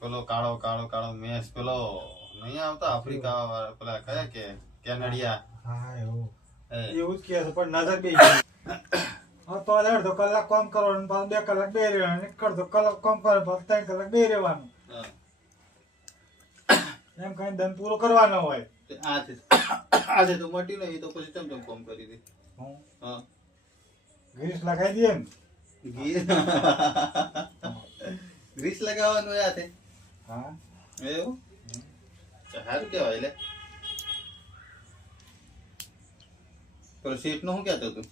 પેલો કાળો કાળો કાળો મેસ પેલો નહીં આવતો આફ્રિકા વાળા પેલા કયા કે કેનેડિયા હા એવું એ જ કે છે પણ નજર બે હા તો અડધો કલાક કામ કરવાનું પાછું 2 કલાક બે રહેવાનું અડધો કલાક કામ કરે પાછું 3 કલાક બે રહેવાનું એમ કઈ દન પૂરો કરવાનો હોય આજે તો મટી નહીં તો પછી ચમચમ કોમ કરી દે હા ગ્રીસ લગાવી દઈએ ને ગ્રીસ લગાવવાનું યાદ હા એવું સારું કેવાય એટલે પણ શેઠ નું શું કહેતો તું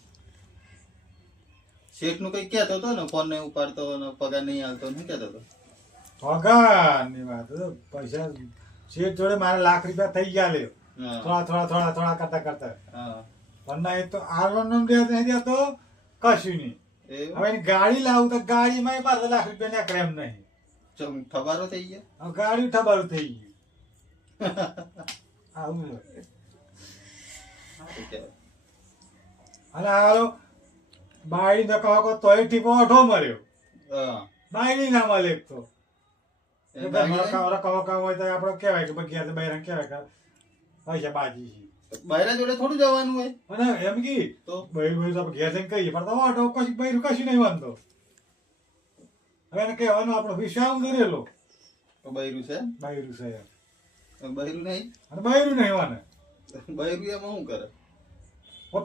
શેઠ નું કઈ કહેતો હતો ને ફોન નહીં ઉપાડતો ને પગાર નહીં આવતો શું કહેતો હતો પગારની વાત પૈસા શેઠ જોડે મારે ₹1,00,000 થઈ ગયા લ્યો થોડા કરતા પણ ના એ તો આરવાનો નહીં દેતો કશું નહીં હવે એની ગાડી લાવું તો ગાડીમાં પાછા ₹1,00,000 ને ક્રેમ નહીં ઠબારો થઈ ગયા ગાડી ઠબારું થઈ ગયું આવું અને હાલો બાયડી ન કહો તોય ટીપો ઓઠો મર્યો બાયડી ના મળે એક તો આપડે કેવાય કે બગિયા બૈરા કેવાય કે પૈસા બાજી છે બૈરા જોડે થોડું જવાનું હોય અને એમ કી તો બૈરું આપણે ઘેર જઈને કહીએ પણ ઓઠો કશું બૈરું કશું નહીં વાંધો હવે એને કહેવાનું આપણો વિશ્વાસ ધરેલો બૈરું છે બૈરું છે બૈરું નહીં અને બૈરું નહીં વાને બૈરું એમાં શું કરે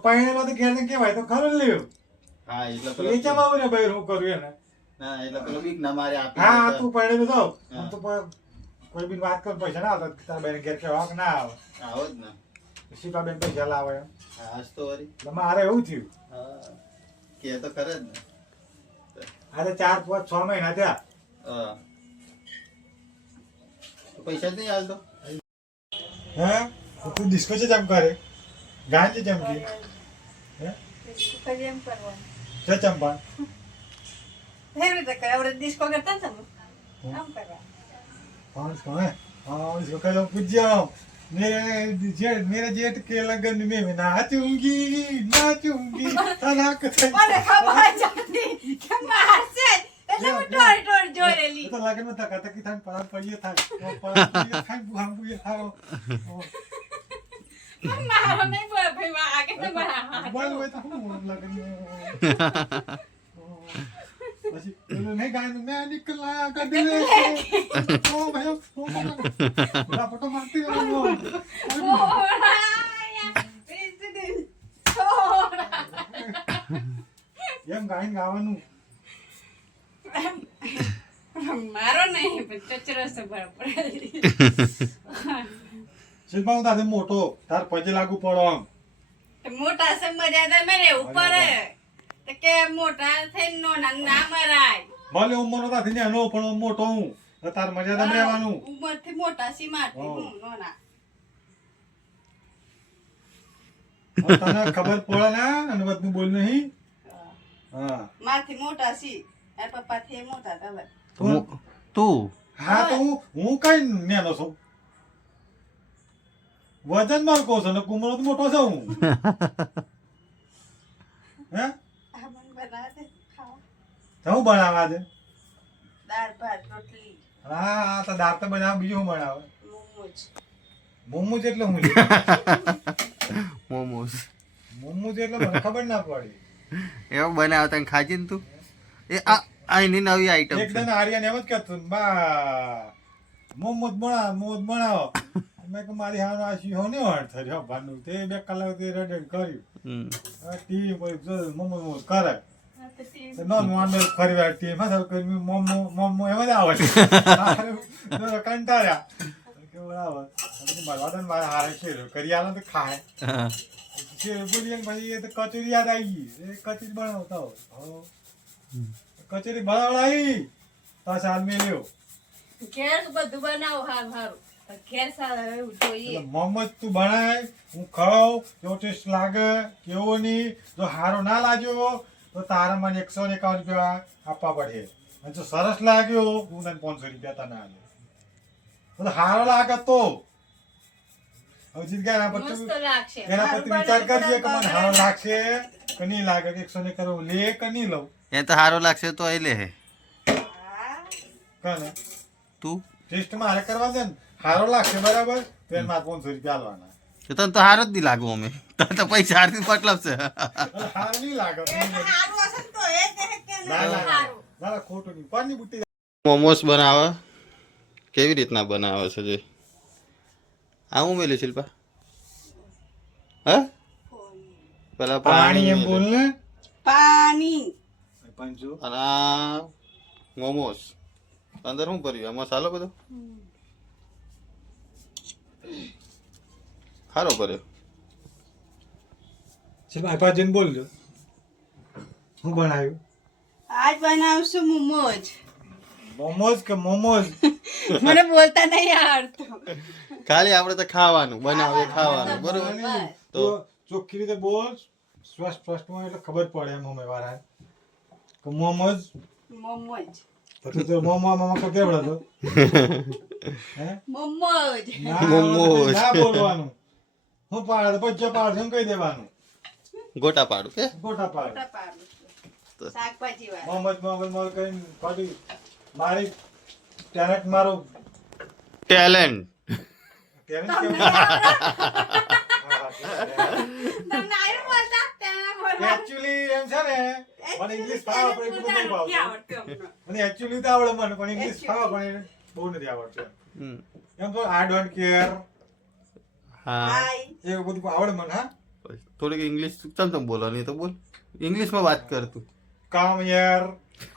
પાણી તો ઘેર કેવાય તો ખરું લ્યો હા એટલે એ ચમાવું ને બૈરું હું કરું એને ના એટલે પેલો બીક ના મારે આપી હા તું પડેલું તો તું કોઈ બી વાત કર પૈસા ના આવતા તારા બેન ઘેર કેવા કે ના આવે આવો જ ને સીપા બેન પૈસા લાવે એમ હા તો વરી એટલે મારે એવું થયું હા કે તો કરે જ ને અરે 4, 5, 6 મહિના થયા હા પૈસા જ નહીં હાલતો હે તું ડિસ્કો છે જમ કરે ગાય છે જમકી હે કેમ કરવાનું છે ચંપા એવી રીતે કરે આપણે ડિસ્કો કરતા હતા ને આમ કરવા पांच को है हाँ इसको कल पूछ जाओ मेरे जेठ के लगन में मैं नाचूंगी तलाक મને ખબર જાતી કે મારશે એટલે હું ટોરી ટોરી જોઈ રહેલી तो लगन में तक तक थान पड़ा पड़िए था थान हम बुए था મારો નહીં બોલ ભાઈ વા આગે ન બના बोल वो था हम लगन में પછી નહીં ગાય મેં નીકળા ગાડી લે ઓ ભાઈ ઓ ફોટો મારતી રહો એમ ગાયન ગાવાનું મારો નહીં પણ કચરો છે બરાબર શિલ્પા હું તારે મોટો તાર પજે લાગુ પડો આમ મોટા છે મર્યાદા મેરે ઉપર તો કે મોટા થઈને નાના ના મરાય ભલે ઉંમર તાથી નાનો પણ મોટો હું તાર મર્યાદા રહેવાનું ઉંમરથી મોટા સી મારતી હું નાના તને ખબર પડે ને અને બધું બોલ નહીં હા મારથી મોટા સી આ પપ્પા થી મોટા તમે તું હા તો હું કઈ નાનો છું વજન માં કહું છું ને કુમરો તો મોટો છું હું હે આમન બનાવે ખાવા શું બનાવવા છે દાળ ભાત રોટલી હા તો દાળ તો બનાવ બીજું શું બનાવે મોમોજ મોમોજ એટલે હું મોમોસ મોમોજ એટલે મને ખબર ના પડી એવો બનાવતા ને ખાજી ને તું એ આ એની નવી આઈટમ છે એકદમ આર્યન એમ જ કહેતો બા મોમોજ બનાવો મેં કે મારી હાનો આ શી હોને વાળ થયો ભાનું તે 2 કલાક તે રેડ કર્યું ટીવી પર મોમોજ કરે નોન નોન ફરી વાર ટીવી માં કરી મોમો એમ જ આવે કંટાળ્યા કે બરાબર મારવાદન મારા હારે છે કરી આલો તો ખાય છે બોલીએ ભાઈ એ તો કચોરી યાદ આવી ગઈ એ કચોરી બનાવતા હો કચોરી બનાવડાવી તો સાલ મેલ્યો ઘેર બધું બનાવો હારું હારું ઘેર સારા એવું જોઈએ મોહમ્મદ તું બનાય હું ખાઉં જો ટેસ્ટ લાગે કેવો નહીં જો સારો ના લાગ્યો તો તારા મને 151 રૂપિયા આપવા પડે અને જો સરસ લાગ્યો હું તને 500 રૂપિયા તને આલે તો સારો લાગે તો હવે જીત ગયા એના પછી વિચાર કરજે કે મને સારો લાગશે કે નહીં લાગે 100 કરવું લે કે નહીં લઉં એ તો સારો લાગશે તો એ લે હે કને તું ટેસ્ટ મારે કરવા છે ને સારો લાગશે બરાબર તો એને મારે 500 રૂપિયા આલવાના. તો તને તો હાર જ નહીં લાગુ અમે તને તો પૈસા હારથી મતલબ છે સારું નહીં લાગે સારું હશે ને તો એ કહે કે ના નહીં ના સારું. ના ખોટું નહીં પાણી બુટ્ટી મોમોસ બનાવે કેવી રીતના બનાવે છે જે આ હું મેલ્યું શિલ્પા હા પેલા પાણી એમ બોલ ને પાણી પંચો અને આ મોમોસ અંદર શું ભર્યું આ મસાલો બધો સારો ભર્યો છે ભાઈ બોલજો હું બનાવ્યું આજ બનાવશું મોમોજ. મોમોઝ કે મોમોઝ મને બોલતા નહીં આવડતું. ખાલી આપણે તો ખાવાનું બનાવે ખાવાનું બરોબર તો ચોખ્ખી રીતે બોલ સ્પષ્ટમાં એટલે ખબર પડે એમ અમે વાળા કે મોમોઝ મોમોજ પછી તો મોમો કે કેવડો હતો હે મોમોજ મોમોઝ ના બોલવાનું હું પાડ બચ્ચા પાડ શું કહી દેવાનું ગોટા પાડું કે ગોટા પાડ મોટા પાડું છું. શાકભાજી વાળા. મોમોઝ કરીને પાડી મારી ટેલેન્ટ મારો ટેલેન્ટ ટેલેન્ટ તમને કેવું તમને આવ્યું બોલતા? તેના બોલવા. એકચ્યુઅલી એમ છે ને મને ઇંગ્લિશ ફાવે પણ એટલું નહીં નથી ફાવતું આવડતું અમને. મને એકચ્યુઅલી તો આવડે મને પણ ઇંગ્લિશ ફાવે પણ એને બહુ નથી આવડતું એમ તો આઈ ડોન્ટ કેર હા હાય. એવું બધું આવડે મને હા થોડીક ઇંગ્લિશ ચમ બોલો નહીં તો બોલ ઇંગ્લિશમાં વાત કર તું કામ યાર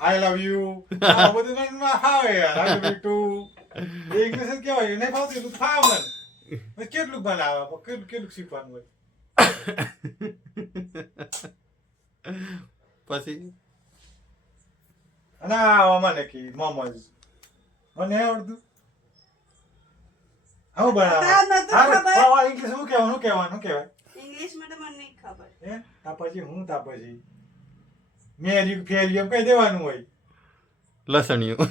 આઈ લવ યુ આ બધું મને ફાવે યાર આઈ લવ યુ ટુ ઇંગ્લિશ જ કહેવાય નહીં ફાવતું એટલું ફાવે મને કેટલું બનાવે પણ કેટલું શીખવાનું હોય પછી અને આ મને કી મોમોઝ મને આવડતું હું બનાવે આ નતું ખબર. ઇંગ્લિશ શું કહેવાનું કહેવાય ઇંગ્લિશમાં તો મને નહીં ખબર. હે તા પછી મેરી ફેરી એમ કહી દેવાનું હોય લસણિયું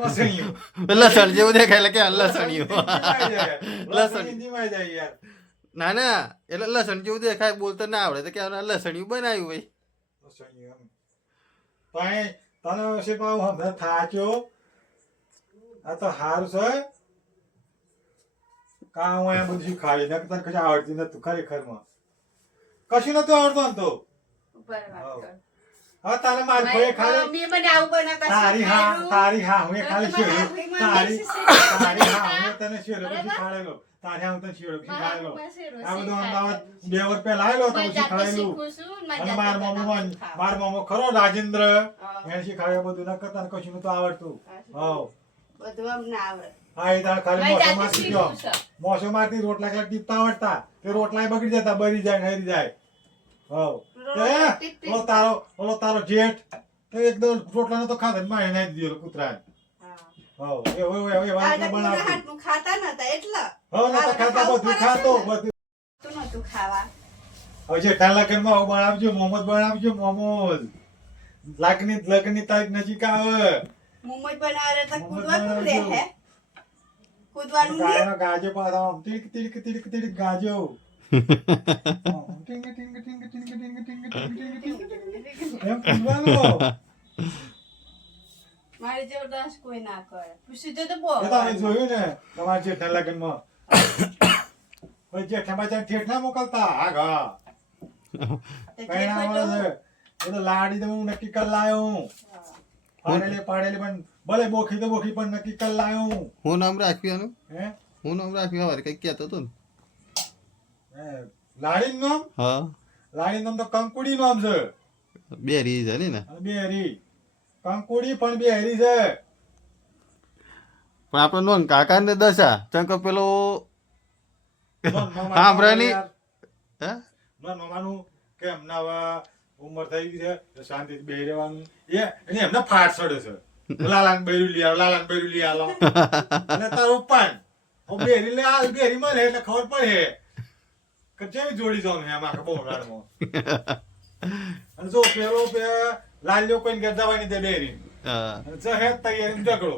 લસણિયું લસણ જેવું દેખાય એટલે કે લસણિયું લસણ હિન્દીમાં જાય યાર ના ના એટલે લસણ જેવું દેખાય બોલતો ના આવડે તો કે લસણિયું બનાવ્યું ભાઈ લસણિયું એમ પાણી તને છે પાઉં હમણાં થાક્યો આ તો હારું છે કા હું આ બધું શીખાડી ને તને કશું આવડતી નતું ખરેખરમાં કશું નતું આવડતું આમ તો ઉપર વાત કર. હવે તારે મારી કોઈ ખાલી મમ્મીએ મને આવું બનાવતા તારી હા હું ખાલી શેરો તારી હા હું તને શેરો શીખાડેલો તારે હું તને શેરો શીખાડેલો આ બધું અમદાવાદ 2 વર્ષ પહેલા આવેલો તો શીખાડેલું અને માર મામો ખરો રાજેન્દ્ર એને શીખાડ્યું બધું ન કરતા કશું નતું આવડતું હવ બધું અમને આવડે. હા એ તારે ખાલી મોસો મારતી ગયો મોસો મારતી રોટલા કેટલા ટીપતા આવડતા તે રોટલા બગડી જતા બરી જાય હરી જાય હવ ઓલો તારો જેઠ તો એકદમ રોટલા નતો ખાતો મારે નાખી દીધો કૂતરાને હા. હવ એ વાત બનાવતું હાથનું ખાતા નતા એટલે હવ નતો ખાતા બધું ખાતો બધું તું નતું ખાવા. હવે જે લગ્નમાં હું બનાવજો મોમોઝ બનાવજો મોમોઝ લગ્નની તારીખ નજીક આવે મોમોજ બનાવે તો મોમોજ કૂદવાનું રે બનાવજો. હે કૂદવાનું નહીં. ગાયનો ગાજો પાછો આમ ટીક ટીક ટીક ટીક ગાજો આમ ટીંગ ટીંગ ટીંગ ટીંગ ટીંગ ટીંગ ટીંગ ટીંગ એમ કૂદવાનું. મારી જેવો ડાન્સ કોઈ ના કરે. પૂછી જો તો બહુ એ તો અમે જોયું ને તમારા જેઠના લગ્નમાં કોઈ જેઠના બાચા ઠેઠ ના મોકલતા આગા કઈ ના મળે છે એ તો લાડી તો હું નક્કી કરી લાયો હું પાડેલી પણ ભલે બોખી તો બોખી પણ નક્કી કરી લાયો હું હું નામ રાખ્યું એનું હે હું નામ રાખ્યું હવે કઈક કહેતો હતો ને લાડીનું નામ હા લાડીનું નામ તો કંકુડી નામ છે બે રીઝ હે ને અને બે હરી કંકુડી પણ બે હરી છે પણ આપણો નોન કાકા ને દશા ચંક પેલો સાંભળેલી હે મામાનું કે એમના હવે ઉંમર થઈ ગઈ છે તો શાંતિથી બેહી રહેવાનું એને એમને ફાટ ચડે છે લાલાને બૈરું લઈ આવો લાલાને બૈરું લઈ આલો અને તારો પાન બેરી લે આ બેરી મળે એટલે ખબર પડે કે કેવી જોડી જવાનું એમ આખા બહુ રાડમાં અને જો પેલો લાલ્યો કોઈ ઘર જવાની તે બેરી હા અને જહે તૈયારી ઝઘડો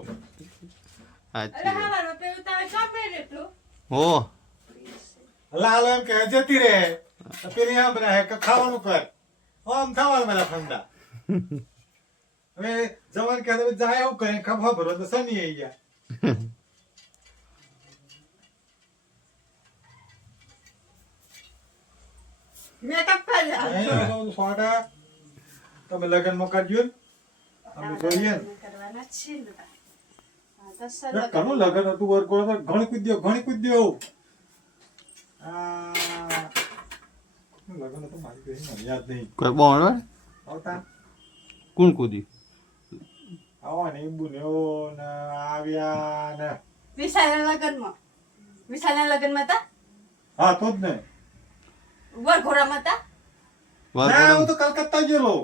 અરે સાચી હા મારો પેલું તારે ગમે એટલું. હો લાલો એમ કે જતી રહે પેલી આમ રહે કે ખાવાનું કર આમ થવાનું મારા ફંદા હવે જવાન કે જાય એવું કરે ખભા ભરો તો સની આવી ગયા મેકઅપ કર્યા અહીં આવો તો સ્વાટા તમે લગ્નમાં કરજો ને અમે જોઈએ ને કરવાના છે ને બેટા. હા, તો એ સરસ. ઘણું લગન હતું વરઘોડો તો ઘણી કૂદ્યો લગન હતું મારી કઈ યાદ નહીં કોઈ બોણ આવતા કોણ કૂદી આવા ને બુન્યો ને આવ્યા ને વિશાલના લગ્નમાં હતા હા તો જ ને વરઘોડામાં હતા ના હું તો કલકત્તા ગયેલો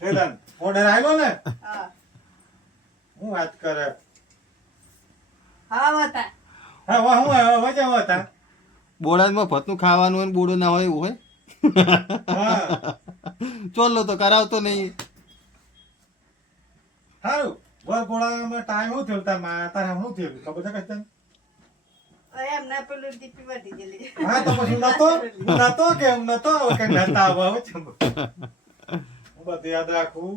હેલન ઓર્ડર આવ્યો ને હા હું વાત કરે હા હતા હા વાહ હું આવ્યો વજા હતા બોડામાં ભતનું ખાવાનું હોય ને બોડો ના હોય એવું હોય હા ચોલો તો કરાવતો નહીં સારું વરઘોડામાં ટાઈમ શું થયો તારે શું થયું ખબર છે કઈ એમને પેલું દીપી વધી ગયેલી હા તો પછી હું નતો કે હું નતો કે નતા આવો હું બધું યાદ રાખું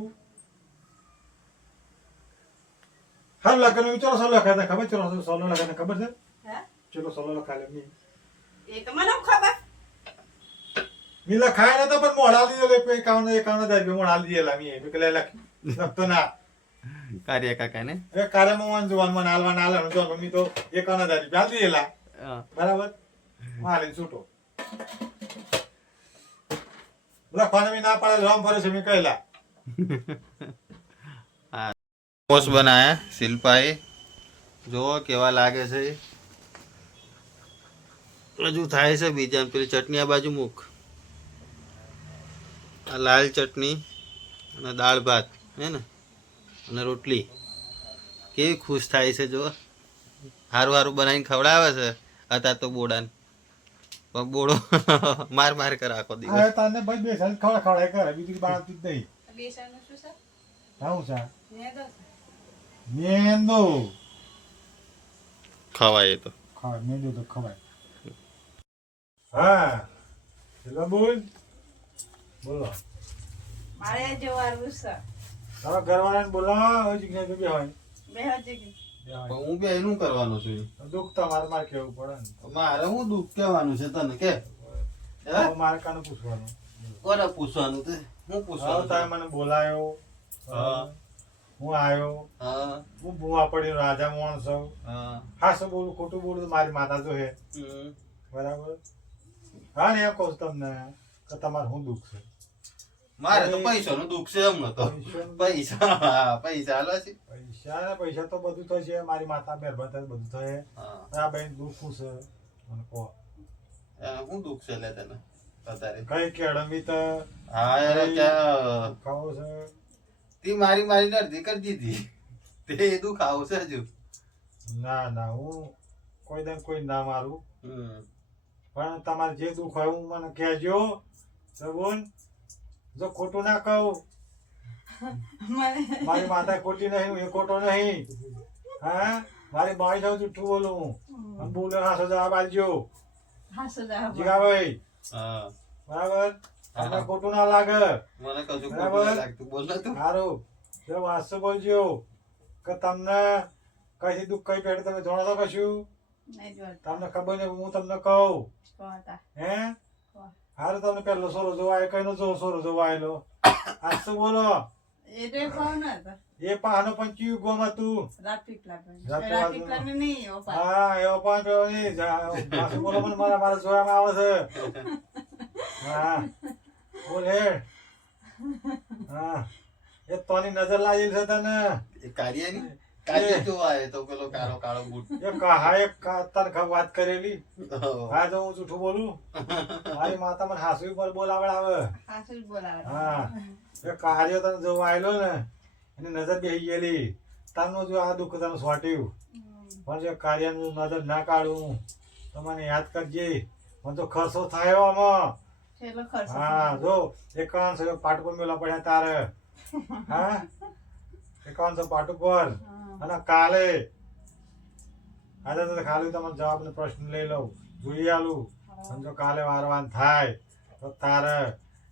હર લગ્ન વિચારો સોલો લખાતા ખબર ચલો સોલો લખાતા ખબર છે હે ચલો સોલો લખાલે મી એ તો મને ખબર મી લખાય નતો પણ મોડા દીધેલો 51 મોડા દીધેલા મી એ કે લખી લખતો ના કાર્ય કાકા ને એ કાર્યમાં જોવાન મને હાલવાનું જો મમ્મી તો 51 દીધેલા બરાબર મારે છૂટો લખવાનું મી ના પાડે રામ ફરે છે મી કહેલા મોસ બનાયા શિલ્પાએ જો કેવા લાગે છે હજુ થાય છે બીજા પેલી ચટણી આ બાજુ મૂક આ લાલ ચટણી અને દાળ ભાત હે ને અને રોટલી કેવી ખુશ થાય છે જો હારું હારું બનાવીને ખવડાવે છે અત્યારે તો બોડાને પણ બોડો માર માર કરે આખો દિવસ આ તાને ભાઈ બે સાલ ખવડાય કરે બીજું બાળતી જ નહીં બેસનનું શું છે હા હું સા મેદો છે. મેંદો ખવાય એ તો ખવાય મેંદો તો ખવાય હા ચલો બોલ બોલો મારે જવાનું છે તારા ઘરવાળાને બોલાવો હવે જગ્યાએ તો બે હોય બે હજી પણ હું બે એનું કરવાનું છું દુઃખ તો મારે કેવું પડે ને મારે હું દુઃખ કહેવાનું છે તને કે હવે મારે કાને પૂછવાનું કોને પૂછવાનું તે હું હવે પૂછવાનું તારે મને બોલાયો હા. હું આવ્યો હા હું બુવા પડી રાજા માણસ છું હા હાસું બોલું ખોટું બોલું તો મારી માતા જો હે હમ. બરાબર હા ને એમ કહું છું તમને કે તમારે શું દુઃખ છે મારે તો પૈસાનું દુઃખ છે એમ નતો પૈસા હા, પૈસા હાલો છે પૈસા તો બધું થશે મારી માતા મહેરબાન થાય બધું થશે હા આ બેન દુઃખ શું છે મને કહો એને શું દુઃખ છે લે તને અત્યારે કઈ કેળમી તો હા યાર ક્યાં ખાવો છે તી મારી મારી અડધી કરી દીધી તે એ દુઃખ આવશે હજુ ના ના હું કોઈ દન કોઈ ના મારું હમ. પણ તમારે જે દુઃખ હોય હું મને કહેજો બોલ જો ખોટું ના કહું મને મારી માતા ખોટી નહીં હું એ ખોટો નહીં હા મારી બાઈ જાઉં જુઠ્ઠું બોલું અને બોલે હાસો જવાબ આલજો હાસો જાવ જીગાભાઈ હા બરાબર તમને ખોટું ના લાગે મને કશું બરાબર. ખોટું નહીં લાગતું બોલ ને તું સારું જો વાંચતો બોલજો કે તમને કઈ દુઃખ કઈ પેડે તમે જાણો તો કશું નહીં જોતા તમને ખબર નહીં હું તમને કહું કોતા હે હારું તમને પેલો સોરો જોવા આવ્યો કઈનો જો સોરો જોવા આવેલો આજ તો બોલો એ તો કોણ હતો એ પાનો પણ ચિયું ગોમ હતું રાફિકલા રાફિકલા નહીં ઓ પા હા એવો પણ પેલો નહીં પાછું બોલો પણ મારા જોવામાં આવે છે હા બોલ હેડ હા એ તોની નજર લાગેલી છે તને એ કાર્યની કાર્ય જોવા આવ્યો તો પેલો કાળો કાળો બૂટ એ હા એક તને વાત કરેલી હા જો હું જૂઠું બોલું મારી માતા મને હાસુ પર બોલાવડ આવે હાસુ જ બોલાવે હા એ કાર્ય તને જોવા આવેલો ને એની નજર બેસી ગયેલી તારનું જો આ દુઃખ તને સ્વાટ્યું પણ જો કાર્યનું નજર ના કાઢું તો મને યાદ કરજે મને તો ખર્ચો થયો આમાં છેલ્લો ખર્ચ હા જો 51 પાટ પર મેલા પડ્યા તારે હા 51 પાટ ઉપર અને કાલે આજે તો ખાલી તમને જવાબ નો પ્રશ્ન લઈ લઉં જોઈ આલું અને જો કાલે વારવાન થાય તો તારે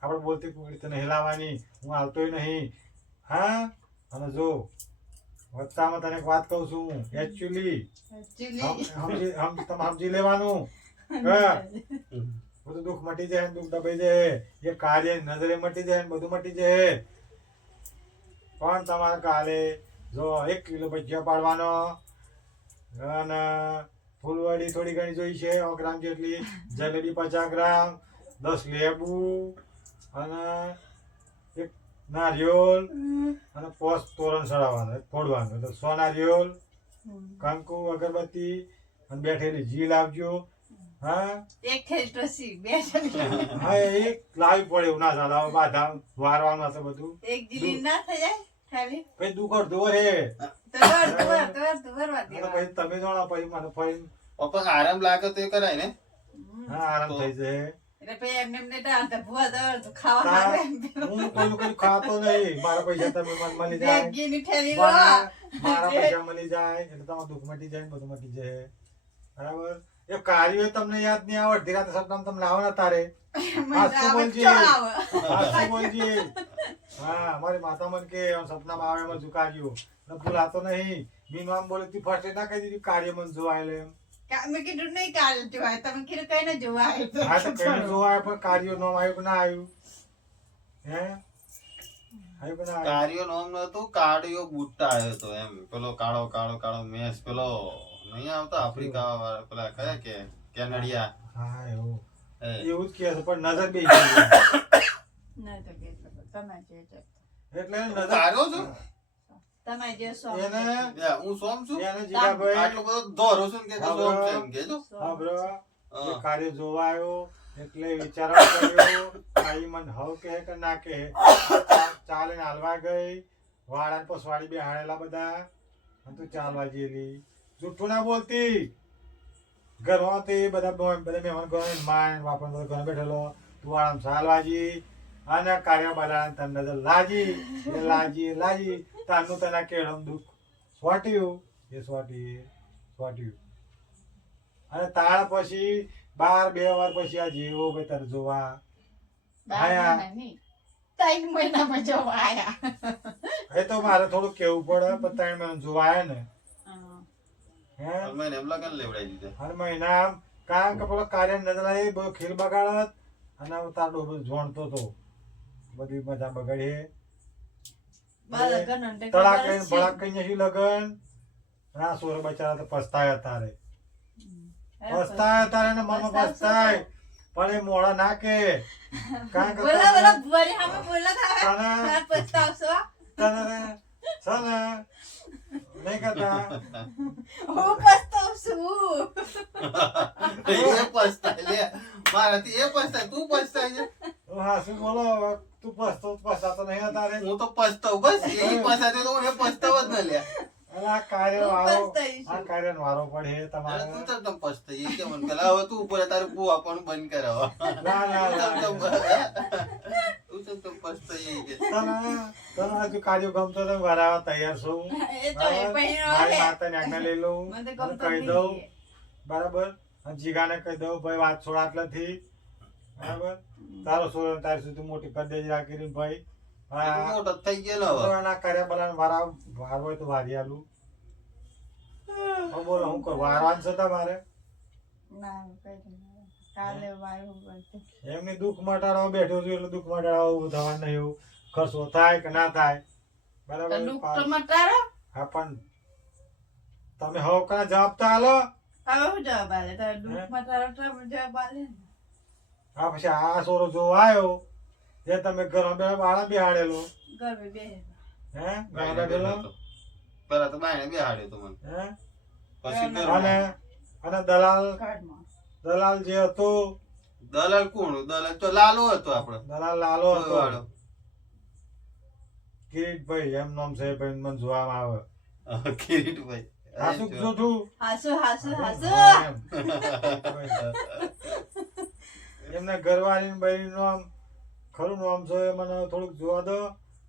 આપણે બોલતી પૂરી તને હિલાવાની હું આવતોય નહીં હા અને જો વત્તામાં તને એક વાત કહું છું એકચ્યુઅલી Actually, તમે સમજી લેવાનું હા. બધું દુઃખ મટી જાય ને દુઃખ દબાઈ જાય એ કાર્ય નજરે મટી જાય ને બધું મટી જાય પણ તમારે કાલે જો 1 કિલો ભજીયા પાડવાનો અને ફૂલવડી થોડી ઘણી જોઈ છે 100 ગ્રામ જેટલી, જલેબી 50 ગ્રામ, 10 લેબુ અને એક નારિયેળ અને 5 તોરણ ચડાવવાનો ફોડવાનું એટલે 100 નારિયેળ, કંકુ, અગરબત્તી અને બેઠેલી જી લાવજો. હા એક ખેલ ટોસી, બે ટોસી. હા એક લાવી પડે એવું ના ચાલે હવે બાધા વારવાનું હશે બધું એક જીલી ના થઈ જાય ખાલી પછી દુઃખ અડધો રે તો દર ભરવા અને દેવા. પછી તમે જાણો પછી મને ફરી પપ્પા આરામ લાગે તો એ કરાય ને. હા આરામ થઈ જાય. એટલે પછી એમને ડાળતા ભૂવા દર તો ખાવા તા- આવે એમ. હું કોઈનું કઈ ખાતો નહીં મારા પૈસા તમે મને મળી જાય વેગીની થેલી લો. મારા પૈસા મળી જાય એટલે તમારું દુઃખ મટી જાય ને બધું મટી જાય બરાબર. એ કાર્યો તમને યાદ નહીં આવે અડધી રાતે સપનામાં તમે લાવો ને તારે મને હાચું આવે બોલજે. ચો આવે. હાચું બોલજે. હા મારી માતા મને કે આમ સપનામાં આવે એમાં કાર્યો ને ભૂલાતો નહીં મીનું આમ બોલે તું ફર્સ્ટ ના કહી દીધું કાર્ય મને જોવાયેલો એમ. મેં કીધું નહીં કાલે જોવાય તમે કીધું કઈ ને જોવાય હા તો કઈ જોવાય પણ કાર્યો નામ આવ્યું કે ના આવ્યું હે આવ્યું કે ના આવ્યું? કાર્યો નામ નતું, કાળિયો બુટ્ટા આવ્યો તો એમ. પેલો કાળો કાળો કાળો મેસ પેલો નહીં આવતો આફ્રિકા વાળા પેલા કયા કે કેનેડિયા હા એવું એ. એવું જ કહે છે પણ નજર બે ગઈ. ના તો કે તમે જે જો. એટલે નજર કાળો છું તમે જે સો એને હું સોમ છું. એને જીગાભાઈ આટલો બધો દોરો છું ને કે સોમ છે એમ કેજો. હા બ્રો એ હા. કાર્ય જોવા આવ્યો એટલે વિચારવા કર્યો આઈ મન હવ કે ના કે ચાલે ને હાલવા ગઈ વાળા ને પસવાડી બે હાડેલા બધા અને તું ચાલવા જેલી જૂઠું ના બોલતી ઘરમાં તે બધા મહેમાન ઘર માન વાપર બધો ઘર બેઠેલો તું વાળા ચાલવાજી અને કાર્ય બધા તને નજર લાજી એ લાજી તારનું તને કેળમ દુઃખ સ્વાટ્યું એ સ્વાટ્યું અને તાર પછી 12 વાર પછી આ જીવો ભાઈ તારે જોવા આયા. 3 મહિનામાં જોવા આયા. એ તો મારે થોડું કેવું પડે પણ 3 મહિના જોવા આયા ને હે મેં એમ લગન લેવડાવી દીધા. હર મહિના કારણ કે પેલો કાર્ય નજર આવી બધો ખીલ બગાડત અને તાર ડોબો જોણતો તો બધી મજા બગાડી બાળક ગણન તે તળાક ખબર જ છે. ભળાક કઈ નથી લગન અને આ સોર બચારા તો પસ્તાયા તારે તારે ને મનમાં પસ્તાય પણ એ મોડા ના કે કારણ કે બોલા બોલા ભુવાજી સામે બોલા થાવે. તને મારે પસ્તાવશો. તને છે ને નહીં કરતા હું પસ્તાવ છું. એ પસ્તાય લે. મારાથી એ પસ્તાય, તું પસ્તાય છે. હું હાસુ બોલો હવે તું પસ્તાતો નહીં તારે હું તો પસ્તાવ બસ. એ પસ્તાય તો હું એ પસ્તાવ જ ન લે. અને આ કાર્ય હું વારો પસ્તાઈશ. આ કાર્ય વારો પડે અરે તમારે તું તો તમ પસ્તાય. એ કેમ પેલા હવે તું ઉપર તારું બુઆ પણ બંધ કરાવો. ના ના ના તું તો પસ્તાય એ કે. તને હજુ કાર્ય ગમતો તો વરાવા તૈયાર છું એ તો એ પહેરો મારી લે. માતાને આજ્ઞા લઈ લઉં મને તો અને ગમતો કહી જ દઉં નહીં. બરાબર અને જીગાને કહી દઉં ભાઈ વાત છોડ આટલાથી બરાબર તારો સોર તારી સુધી મોટી કરી દેજે રાખી ભાઈ એટલું મોટો થઈ ગયો ને તો હવે. એના કર્યા બલાને વાર હોય તો વારી આલું બોલો હું કરું વારવાનું છે તમારે ના, કઈ નહીં. કાલે વાયુ બનશે. એમની દુઃખ મટાડવા બેઠો છું એટલે દુઃખ મટાડવા ઉભું થવાનું નહીં એવું ખર્ચો થાય કે ના થાય તો બરાબર દુઃખ તો મટાડો. હા પણ તમે હવ કના જવાબ તો આલો હવે હું જવાબ આલે? તો દુઃખ મટાડો તો જવાબ આલે ને. હા પછી આ સોરો જોવા આવ્યો જે તમે ઘરમાં બે બાળા બેહાડેલો ગરબે બેસે. હે ઘરમાં બેઠેલો પેલા તો બાયણે બેહાડ્યો તો મને. હે પછી અને ઘરમાં. અને દલાલ ઘરમાં. જે હતો દલાલ કોણ? દલાલ તો લાલો હતો આપણો. દલાલ લાલો હતો વાળો. કિરીટભાઈ એમ નામ છે ભાઈ મને જોવામાં આવે કિરીટભાઈ. હાસુ જોઠું હાસુ હાસુ હાસુ. એમ. એમના ઘરવાળી ને બહેરી નામ ખરું નામ છે એ મને થોડુંક જોવા દો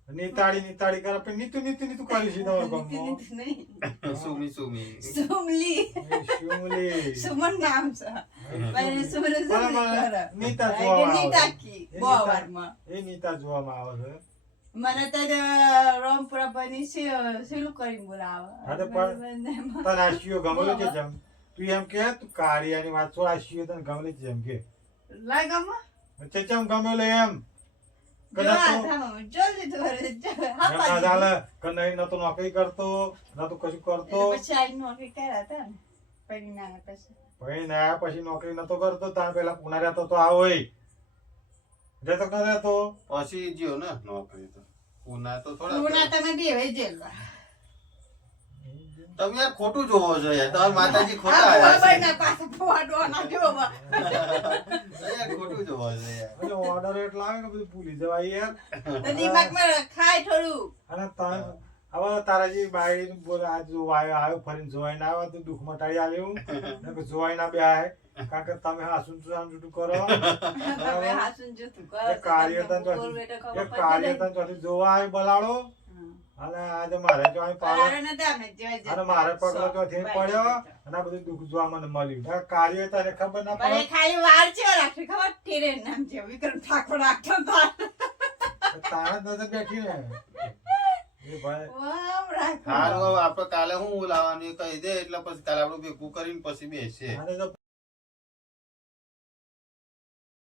નીતાળી કરે પણ નીતું કરી છે તમારા ગામમાં નહીં. સુમી સુમી. સુમલી. એ શિવલી. સુમન નામ છે. પણ સુમલી બરાબર. કરે. નીતા કે જોવામાં આવે નીતાકી. એ બહુ વારમાં. એ નીતા જોવામાં આવે છે મને તો રામપુરા બની શીલું કરીને બોલાવે હા તો પણ તને આ શિયો ગમેલો છે જેમ તું એમ કે તું કાળિયાની વાત છોડ આ શિયો તને ગમેલી છે જેમ કે લાગમાં ચેચમ ગમેલો એમ કદાચ તો જલ્દી તો એમ ના ચાલે કે નહીં ન તો નોકરી કરતો ન તો કશું કરતો પછી આઈ નોકરી કર્યા હતા ને પડી ના પછી ભાઈ ના પછી નોકરી નતો કરતો તાર પેલા પુના રહેતો તો આ હોય રહેતો ન રહેતો પછી જ્યો ને નોકરી તો પૂના તો થોડા પૂના તમે બેવે જેલવા તમે યાર ખોટું જોવો છો યાર તમારા માતાજી ખોટા આ આવ્યા ભાઈ ના પાસે ફોડો ના જોવા છે યાર ખોટું જોવો છો યાર અને ઓર્ડર એટલા આવે કે બધું ભૂલી જવાય યાર તો દિમાગમાં ખાય થોડું અને હવે તારા જે બાઈ બોલે આજ જોવાય આવ્યો ફરીને જોવાય ના આવે તો દુઃખ મટાડી આલ્યું જોવાય ના બે આય કારણ કે તમે હાસું જૂઠું કરો તમે હાસું જતું કરો એક કાર્ય તન ચોથી જોવા આવે બલાડો અને આજે મારે જો અહીં પાડો અને મારે પગલો ચોથી પડ્યો અને આ બધું દુઃખ જોવા મને મળ્યું આ કાર્ય તને ખબર ના પડે ખાલી વાર છે રાખી ખબર ટેરે નામ છે વિક્રમ ઠાકોર રાખતો તારા નજર બેઠી ને એ ભાઈ વાવ રાખો હારું હવે આપણે કાલે હું લાવવાનું એ કહી દે એટલે પછી કાલે આપણે ભેગું કરીને પછી બેસીએ આને તો